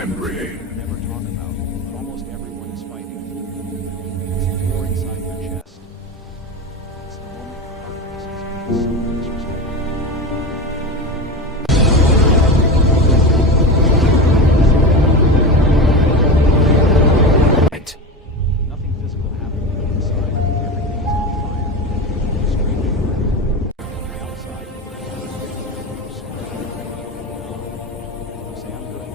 Never talk about, but almost everyone is fighting. It's the war inside your chest. It's the moment your heart races because someone disrespected you. Nothing physical happened inside. Everything is on fire. Strange word. On the outside, say I'm good.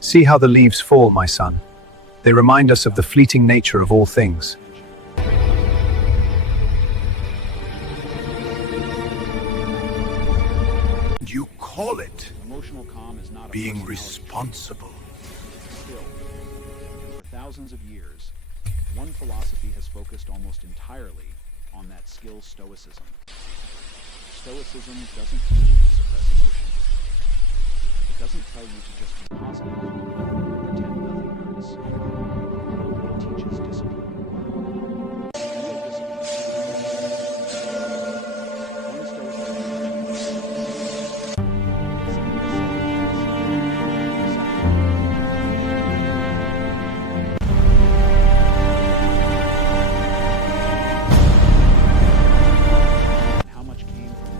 See how the leaves fall, my son. They remind us of the fleeting nature of all things. You call it Emotional calm is not a being personality. responsible. Still, for thousands of years, one philosophy has focused almost entirely on that skill, Stoicism. Stoicism doesn't teach you to suppress emotions. It doesn't tell you to just be positive or pretend nothing hurts. It teaches discipline. Real discipline. One Stoic and how much came from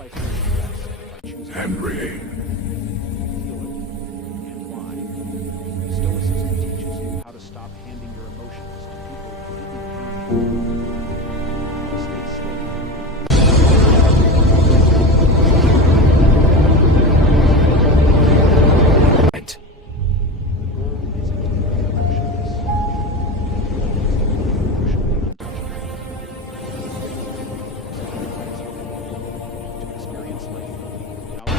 what you Henry. feel it, and why. Stoicism teaches you how to stop handing your emotions to people who didn't earn you. How to stay steady. Right. The goal isn't to be emotionless. The goal is to be emotionally untouchable. To experience life without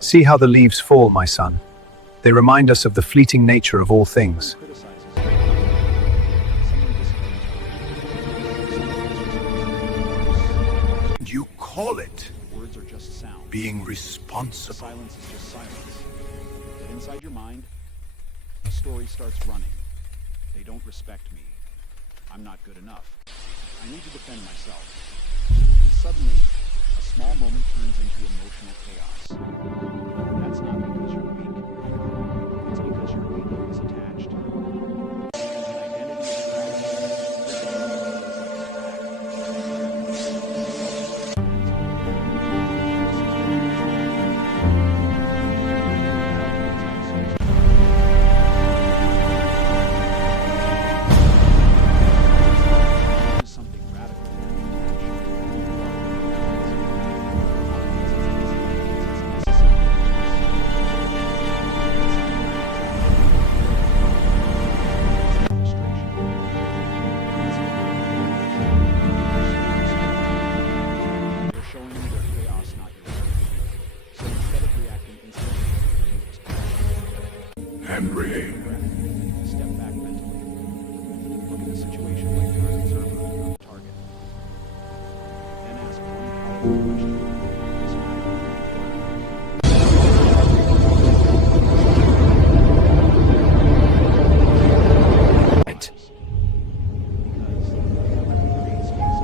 See how the leaves fall, my son. They remind us of the fleeting nature of all things. criticizes you. Someone disciplines you. You call it Words are just sound. being responsible. Silence is just silence. But inside your mind, a story starts running. They don't respect me. I'm not good enough. I need to defend myself. And suddenly, a small moment turns into emotional chaos. That's not because you're weak. It's because your ego is attached. When identity is cracked, everything feels like an attack. Something radical Memory. Breath. Step back mentally. Look at the situation like you're an observer, not the target. Then ask one powerful question. This Right. because create space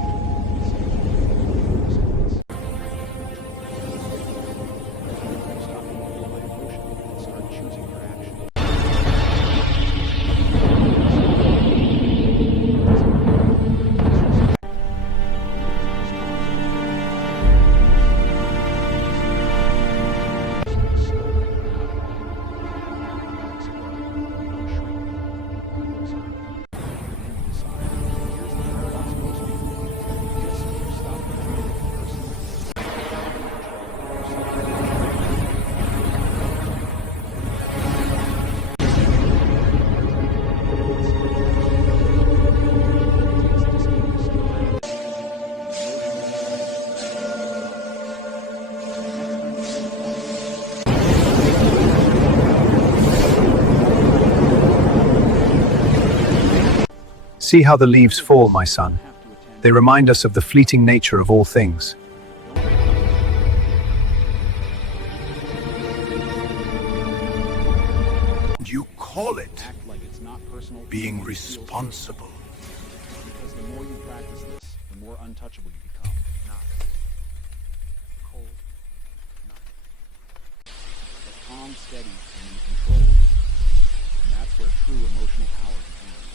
stop being pulled by emotion and start choosing your action. See how the leaves fall, my son. They remind us of the fleeting nature of all things. You call it Act like it's not personal. being It feels responsible. because the more you practice this, the more untouchable you become. Not cold, not. But calm, steady, and in control. And that's where true emotional power begins.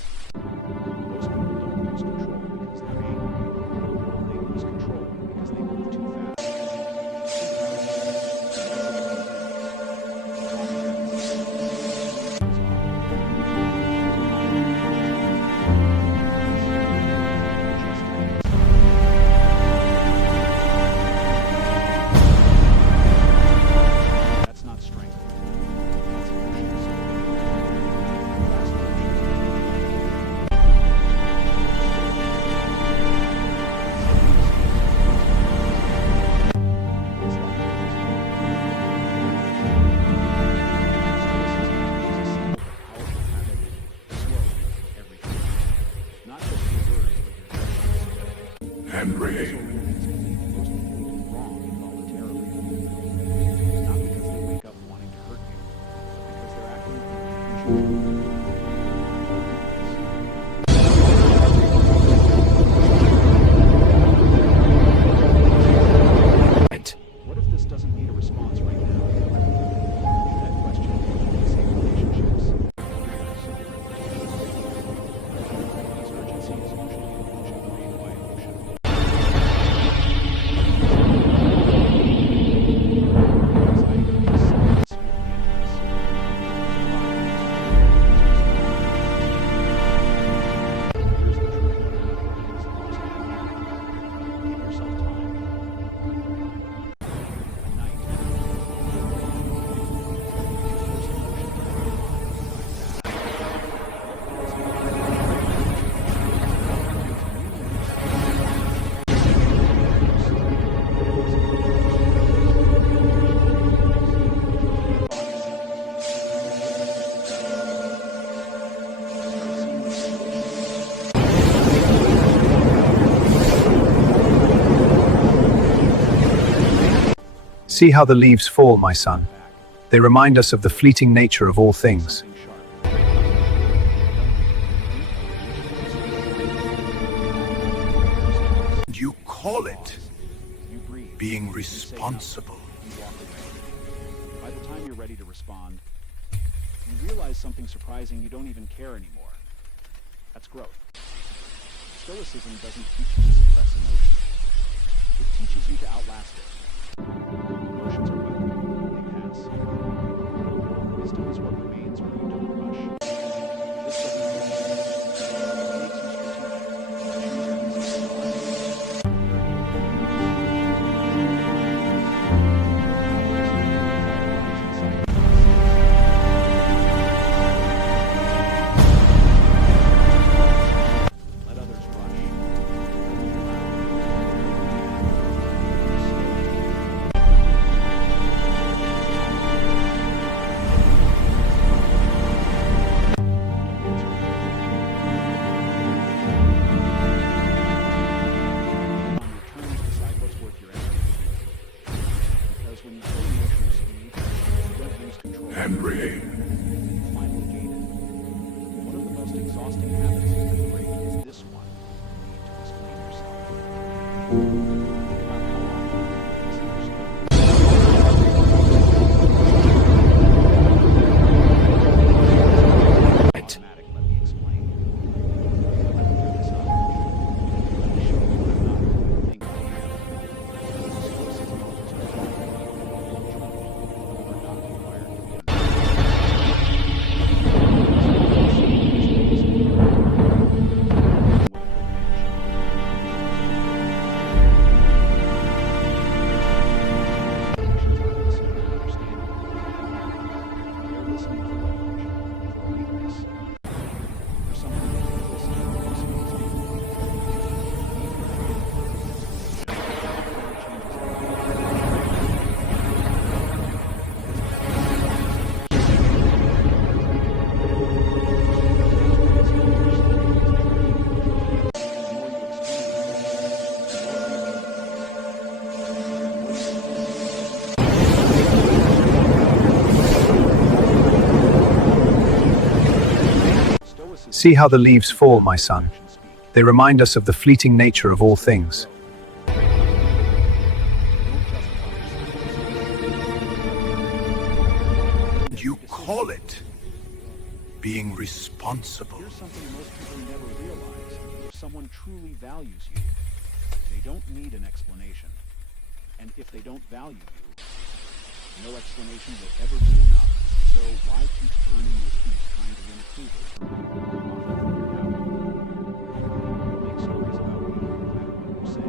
Most people don't lose control because they're angry. They lose control because they move too fast. That's not strength. That's emotions. Fast emotions. Not just your words, but your actions. Memory. Most people do wrong involuntarily. Not because they wake up wanting to hurt you, but because they're acting unusually. Right. What if this doesn't need a response right now? That question can save relationships. Because urgency is usually an illusion created by emotion. Anxiety makes silence feel dangerous. Here's the truth about how important is the most important. Give yourself time. A night. See how the leaves fall, my son. They remind us of the fleeting nature of all things. Something sharp. You call it You breathe. being You say nothing. responsible. You walk away. By the time you're ready to respond, you realize something surprising. You don't even care anymore. That's growth. Stoicism doesn't teach you to suppress emotion. It teaches you to outlast it. Emotions are weather. They pass. Wisdom is what remains when you don't rush. This doesn't make you weak. It makes you strategic. Choose your easy Let others rush. Let them allow. Memory. Finally gated. One of the most exhausting habits you can break is this one. You need to explain yourself. Think about how often you've misunderstood. Automatic, let me explain. Let me clear this up. Let me show you what I'm not who you think I am. Stoicism offers a truth. We're not required to be See how the leaves fall, my son. They remind us of the fleeting nature of all things. You call it being responsible. Here's something most people never realize. If someone truly values you, they don't need an explanation. And if they don't value you, no explanation will ever be enough. So why keep burning with heat trying to win approval from people who are often figured out? You'll make stories about you no matter what you say.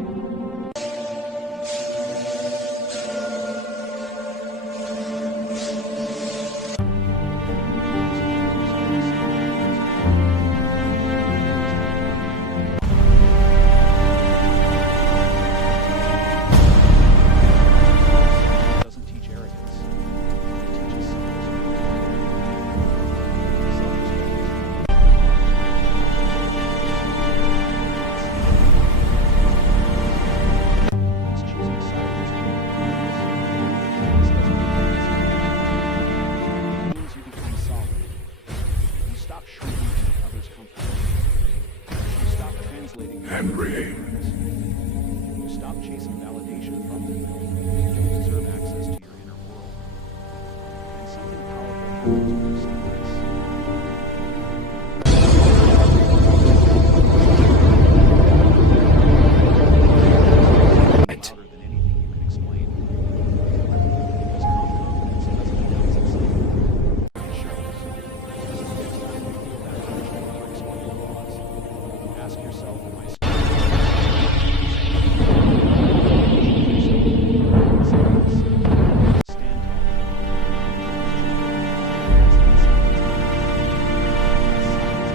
It doesn't teach arrogance. It teaches self-respect. Self-respect is it's choosing silence over noise. This doesn't mean easy. It means you become solid. You stop shrinking to make others comfortable. You stop translating your Memory. words. You stop chasing validation from people who don't deserve access to your inner world. And something powerful happens when you say this. Right. Louder than anything you can explain. Because calm confidence doesn't announce itself. It shows. So next time you feel that urge to over-explain your flaws, ask yourself, am I speaking? Say this. Stand tall. That's not silence. That's silence.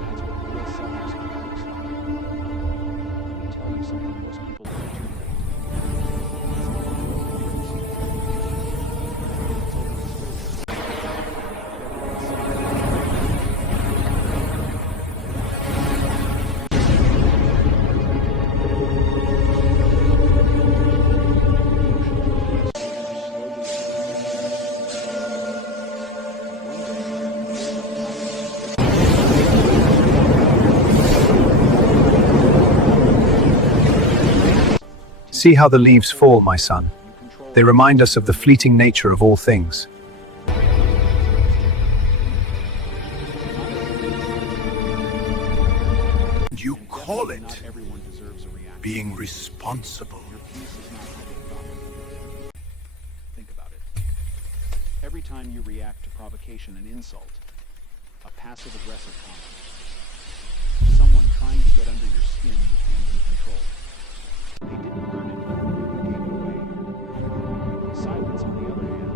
That's what real self-respect looks like. Let me tell you something most people learn too late. It's the one who breaks you. It's overexposure. See how the leaves fall, my son. They remind us of the fleeting nature of all things. You call it Not everyone deserves a reaction. being responsible. Your peace is not public property. Think about it. Every time you react to provocation and insult, a passive-aggressive comment, someone trying to get under your skin you hand them control. They didn't earn it, you gave it away. Silence, on the other hand,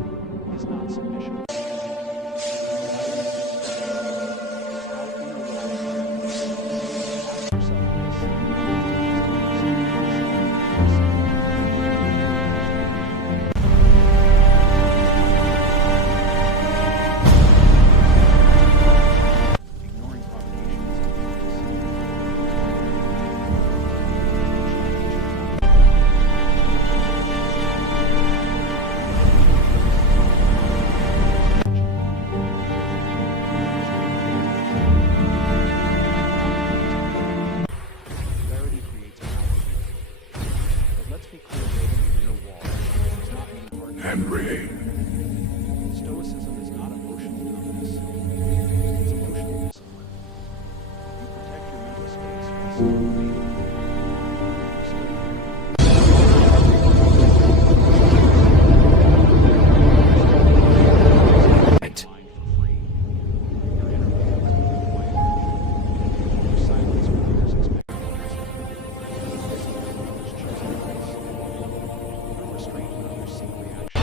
is not submission. Silence is structure. It's how inner walls are built. Ask yourself this. How many times do you say this? Ignoring provocation is ignorance. Henry. Stoicism is not emotional numbness. It's emotional discipline. You protect your mental space while still remaining human. You're still Right. mind for free. Your inner world is moving quieter. Your silence when others expect noise. Discipline when others choose noise. You're restraint when others seek reaction.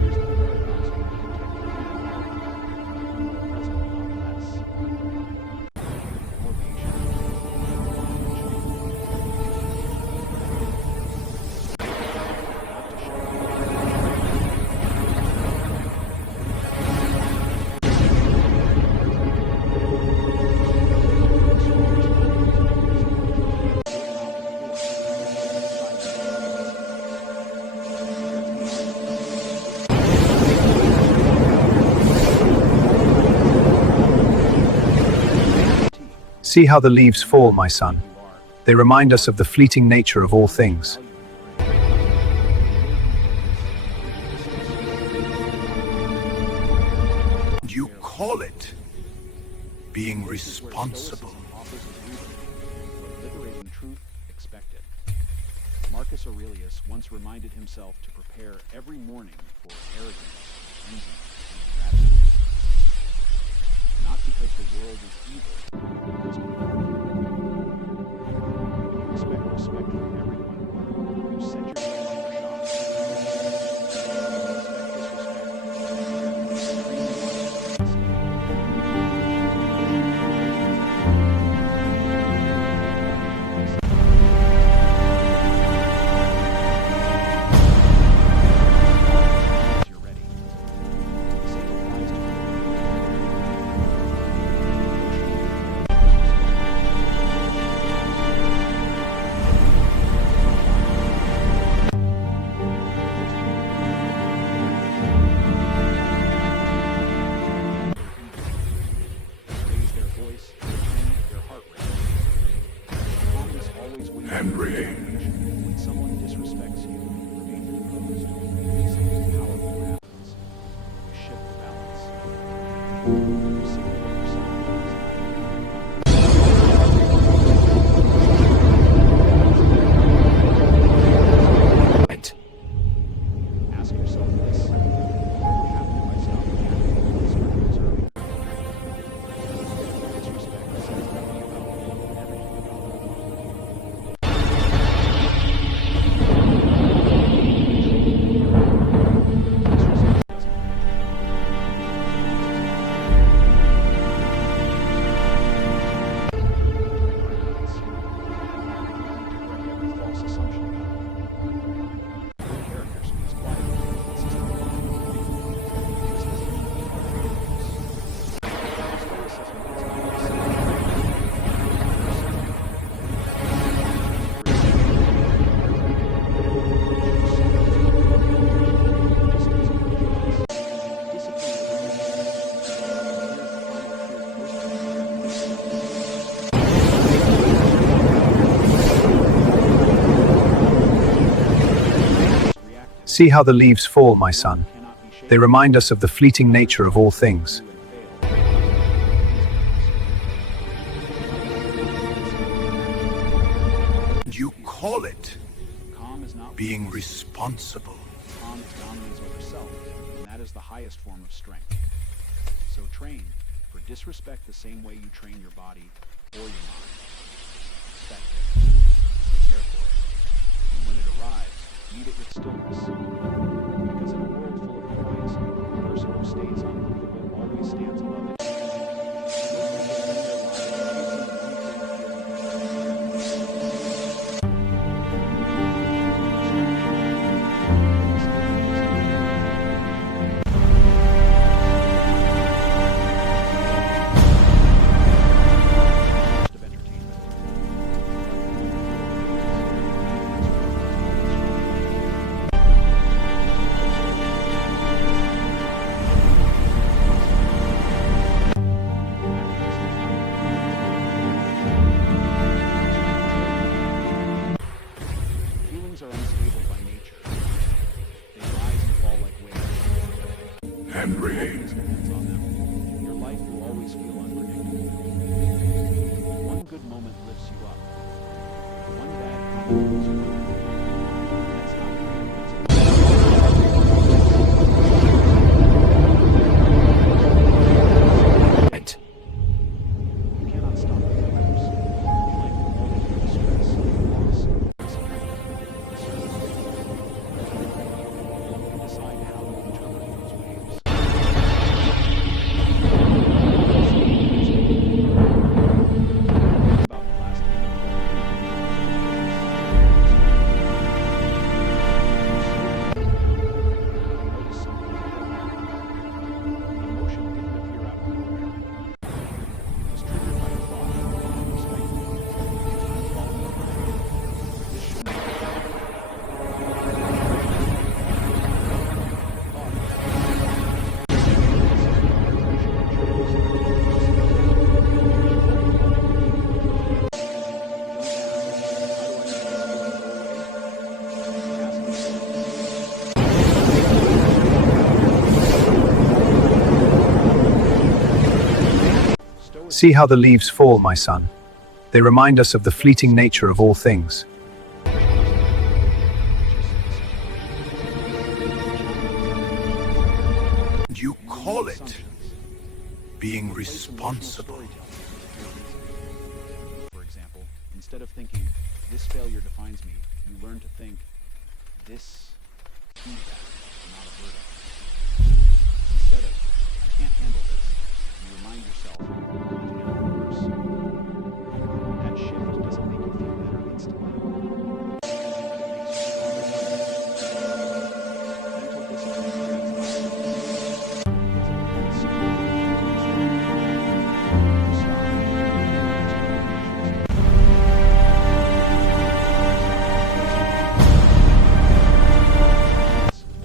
Here's the paradox: when you protect your inner world, you become more present, not less. More patient, more intentional. Not to show See how the leaves fall, my son. They remind us of the fleeting nature of all things. And you call it being responsible. Liberating truth expected. Marcus Aurelius once reminded himself to prepare every morning for arrogance, envy, and ingratitude. Not because the world is evil, but because we are. When you expect respect from everyone, you set yourself up for shock. When you expect disrespect, you train your mind instead. You're ready. The same applies to raise their voice, their tone, their heart rate. Calmness always wins. Henry. When someone disrespects you, remain composed. Something powerful happens. You shift the balance. You signal that your silence Right. Ask yourself this: what would happen if I stopped reacting and started observing? Disrespect says nothing about me, everything about me. Disrespect doesn't correct every false assumption about you. Your character speaks quietly, consistently. This doesn't mean you tolerate abuse. Stoicism is not See how the leaves fall, my son. They remind us of the fleeting nature of all things. And you call it Calm is not being responsible. calm is dominance over self, and that is the highest form of strength. So train for disrespect the same way you train your body or your mind. Respect it. Prepare for it. And when it arrives, meet it with stillness. Because in a world full of noise, the person who stays unmovable always stands above it. Most people spend their lives chasing one thing, feeling of entertainment. focus depends on them, your life will always feel unpredictable. One good moment lifts you up. One bad moment pulls you under. That's not freedom, It. you cannot stop the colors. Life will always bring stress, loss, disappointment, uncertainty. You can decide how to interpret those waves. About the last time you noticed something important. The emotion didn't appear out of nowhere. It was triggered by a thought, perspective. I'm falling behind. This shouldn't be. See how the leaves fall, my son. They remind us of the fleeting nature of all things. You call it being responsible. For example, instead of thinking, this failure defines me, you learn to think, this feedback, not a verdict. Instead of, I can't handle this, you remind yourself, I've handled worse. That shift doesn't make you feel better instantly. It makes you stronger. Mental discipline creates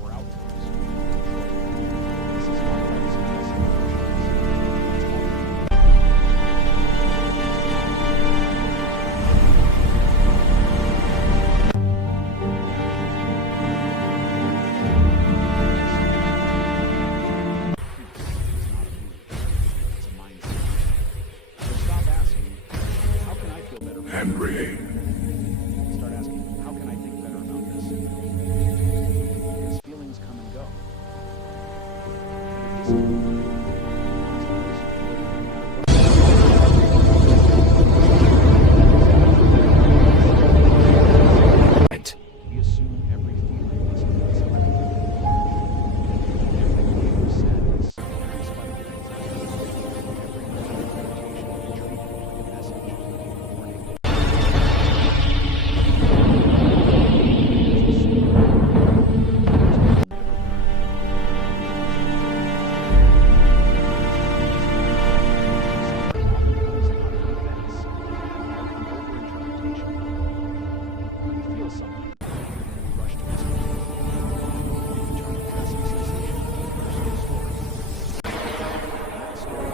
or outcomes. This is how life is it's a mindset. So stop asking, how can I feel better? Henry. Start asking, how can I think better about this? Because feelings come and go. But a discipline It. we assume every feeling must mean something. Every wave of sadness, every spike of anxiety, every moment of meditation we treat it like a message, a warning. There's a storm. Others will never learn. Suffering often comes not from offense, but from overinterpretation. We feel something, and then we rush to explain it. We turn a passive sensation into a personal story. And that story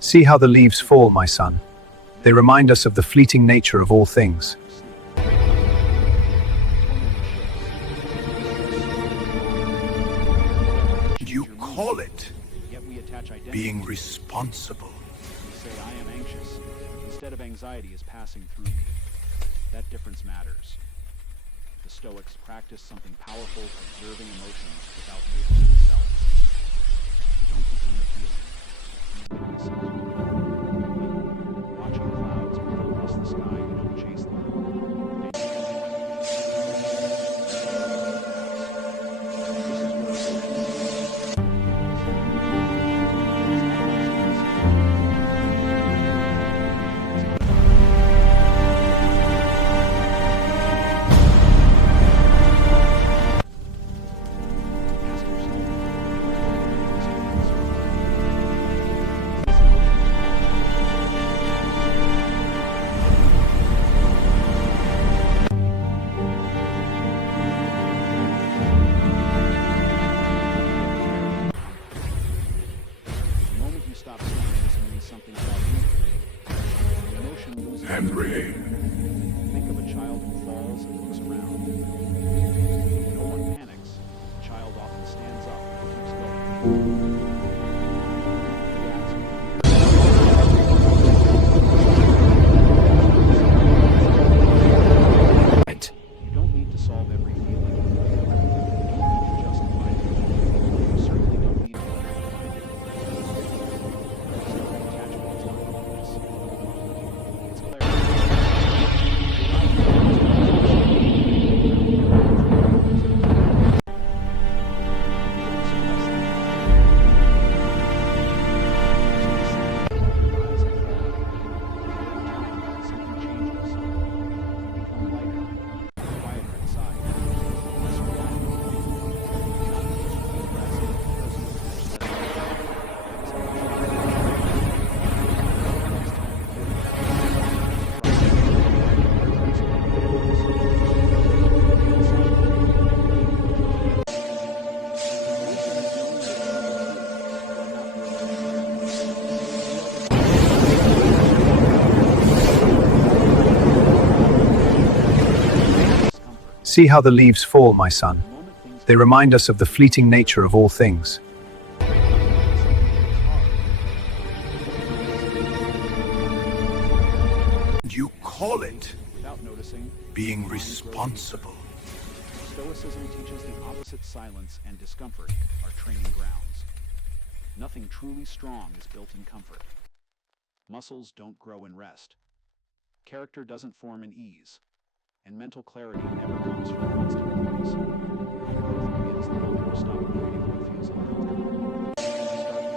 See how the leaves fall, my son. They remind us of the fleeting nature of all things. You call it Yet we attach identity being to it. responsible. We say, I am anxious, instead of anxiety is passing through me. That difference matters. The Stoics practice something powerful, observing emotions without labeling themselves. You don't become the feeling. You witness it. Like watching clouds move across the sky, you don't chase them. This is where emotions ask yourself, is this emotion See how the leaves fall, my son. The moment things They remind us of the fleeting nature of all things. And you call it without noticing, being the mind grows responsible. weaker. Stoicism teaches the opposite. Silence and discomfort are training grounds. Nothing truly strong is built in comfort. Muscles don't grow in rest. Character doesn't form in ease. And mental clarity never comes from constant noise. Growth begins the moment you stop avoiding what feels uncomfortable. Start with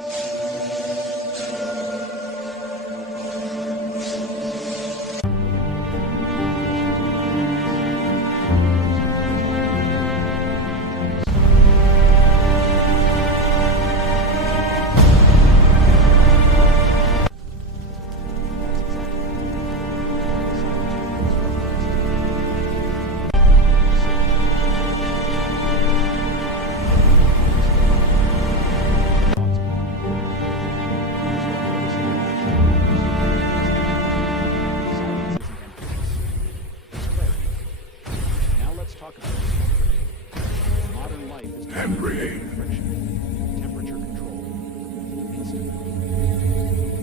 talk about discomfort. Modern life is Henry. friction, temperature control, instant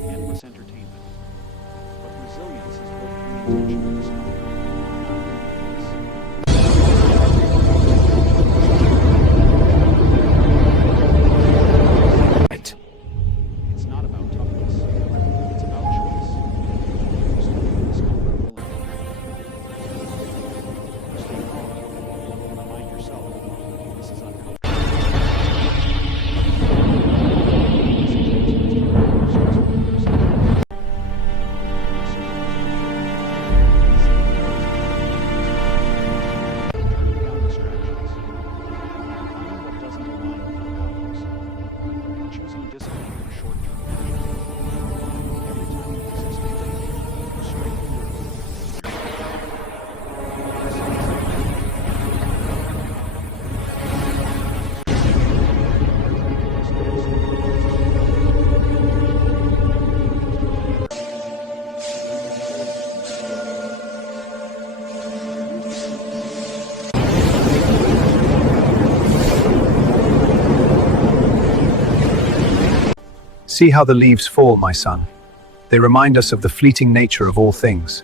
endless entertainment. But resilience is built through intentional discomfort, not peace. Right. It's not about toughness. It's about choice. You step into discomfort willingly. You stay calm and remind yourself this is uncomfortable. Turning down distractions. Finding what doesn't align with your values. Choosing discipline over short-term pleasure. Every time you resist failure, you strengthen your See how the leaves fall, my son. They remind us of the fleeting nature of all things.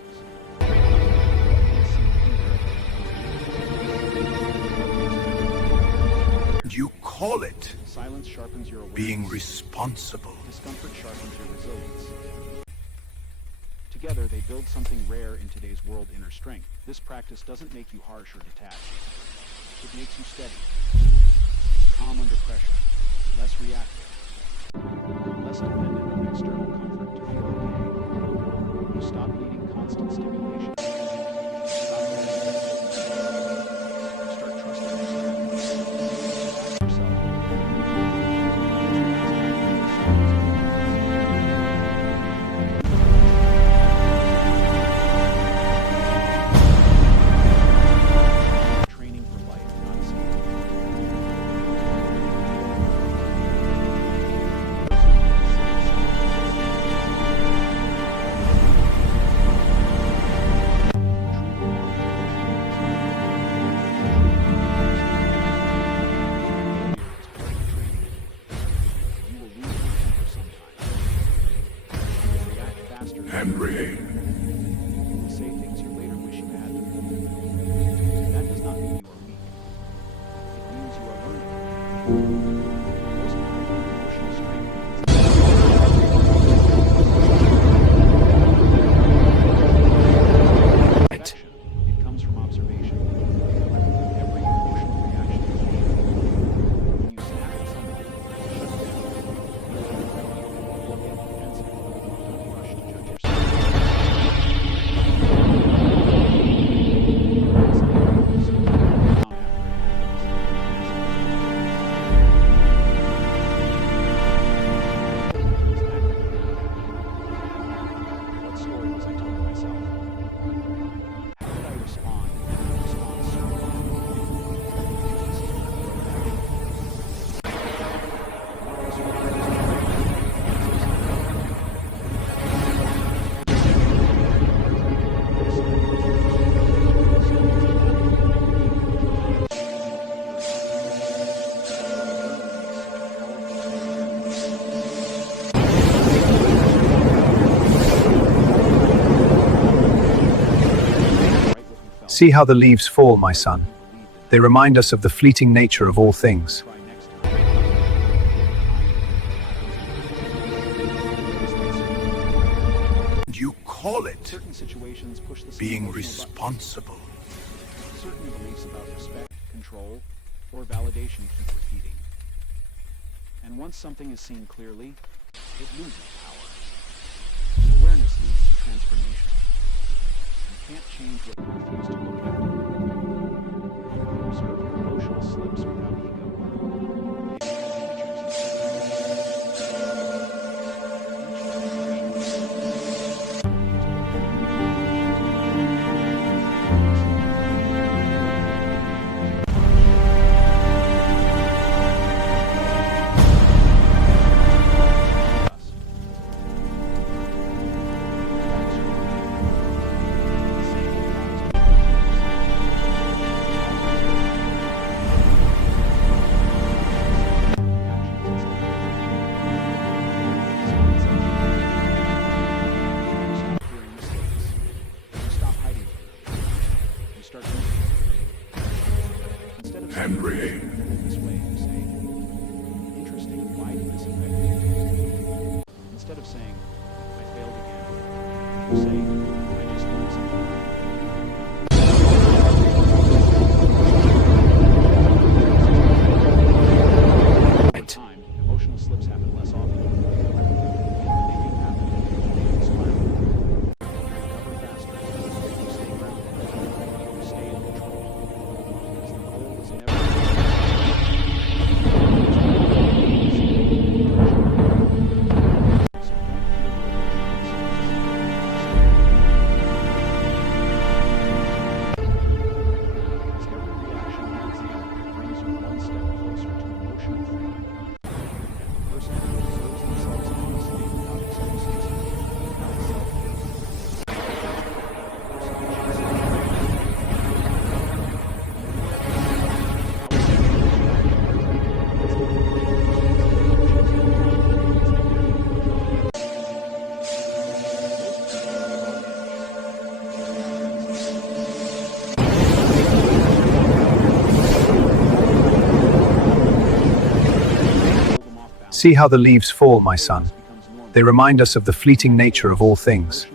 And you call it Silence sharpens your awareness. being responsible. Discomfort sharpens your resilience. Together, they build something rare in today's world: inner strength. This practice doesn't make you harsh or detached. It makes you steady, calm under pressure, less reactive, less dependent on external comfort to feel okay. You stop needing constant stimulation. Stop you start trusting yourself. Ask yourself. Training for life, not escape. You will lose your temper sometimes. You will react faster than Henry. you will say things you later wish you hadn't. That does not mean you are weak. It means you are learning. Most people think emotional strength means perfection. It comes from observation. Every emotional reaction is needed. When you snap at someone, shut down. Get defensive. Don't rush to judge yourself. Slow down after it happens. See how the leaves fall, my son. They remind us of the fleeting nature of all things. Try next time. And you call it Certain situations push the same being emotional responsible. buttons. Certain beliefs about respect, control, or validation keep repeating. And once something is seen clearly, it loses power. Awareness leads to transformation. You can't change what you refuse to look at. Observe your emotional slips without ego. They Henry. this way, you say, interesting, why did this affect me? Instead of saying, I failed again, you say, I just learned something. Over time, emotional slips happen less often. And when they do happen, they don't spiral. You recover faster. You stay grounded. You stay in control. Because the goal is never See how the leaves fall, my son. They remind us of the fleeting nature of all things.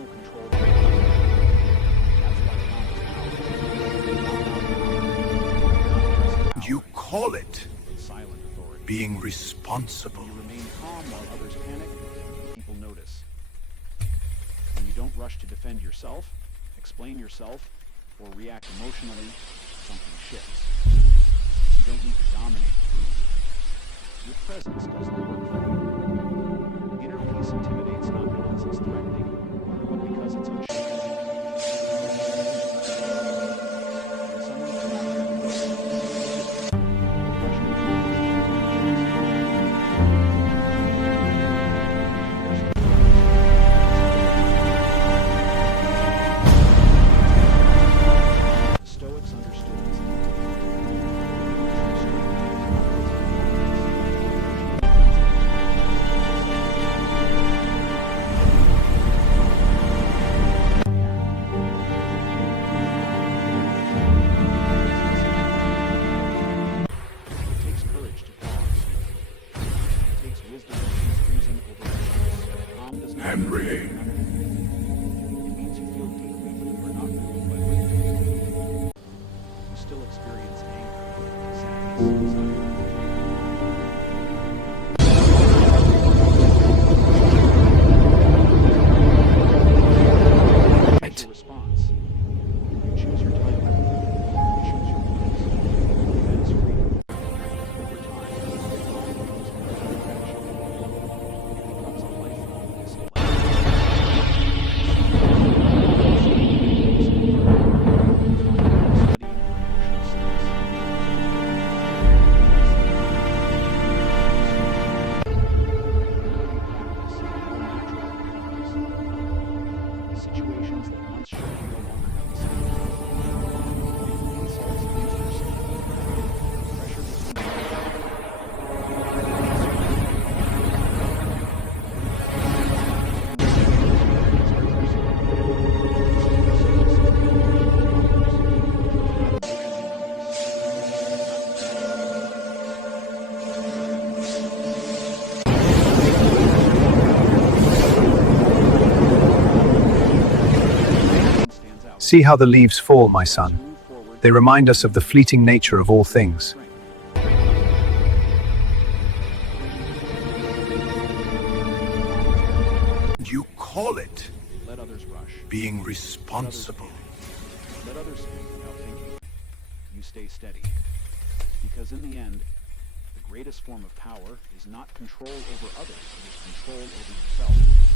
And you call it Silent authority. being responsible. When you remain calm while others panic, people notice. When you don't rush to defend yourself, explain yourself, or react emotionally, something shifts. You don't need to dominate the room. Your presence does the work for you. Inner peace intimidates not because it's threatening, but because it's unshaken. When someone cannot hear the voice, rush to the Stoics understood this It takes courage to pause. It takes wisdom to choose reason over impulse. Calm does not Henry. It means you feel deeply, but you are not ruled by what you still experience anger, sadness, desire. Choose your response. You choose your timing. You choose your words. That is freedom. Over time, calm becomes more than affection. It becomes a lifelong discipline. Studying your emotional states. See how the leaves fall, my son. Move forward. They remind us of the fleeting nature of all things. You call it Let others rush. being responsible. Let others speak without thinking. You stay steady. Because in the end, the greatest form of power is not control over others, it is control over yourself.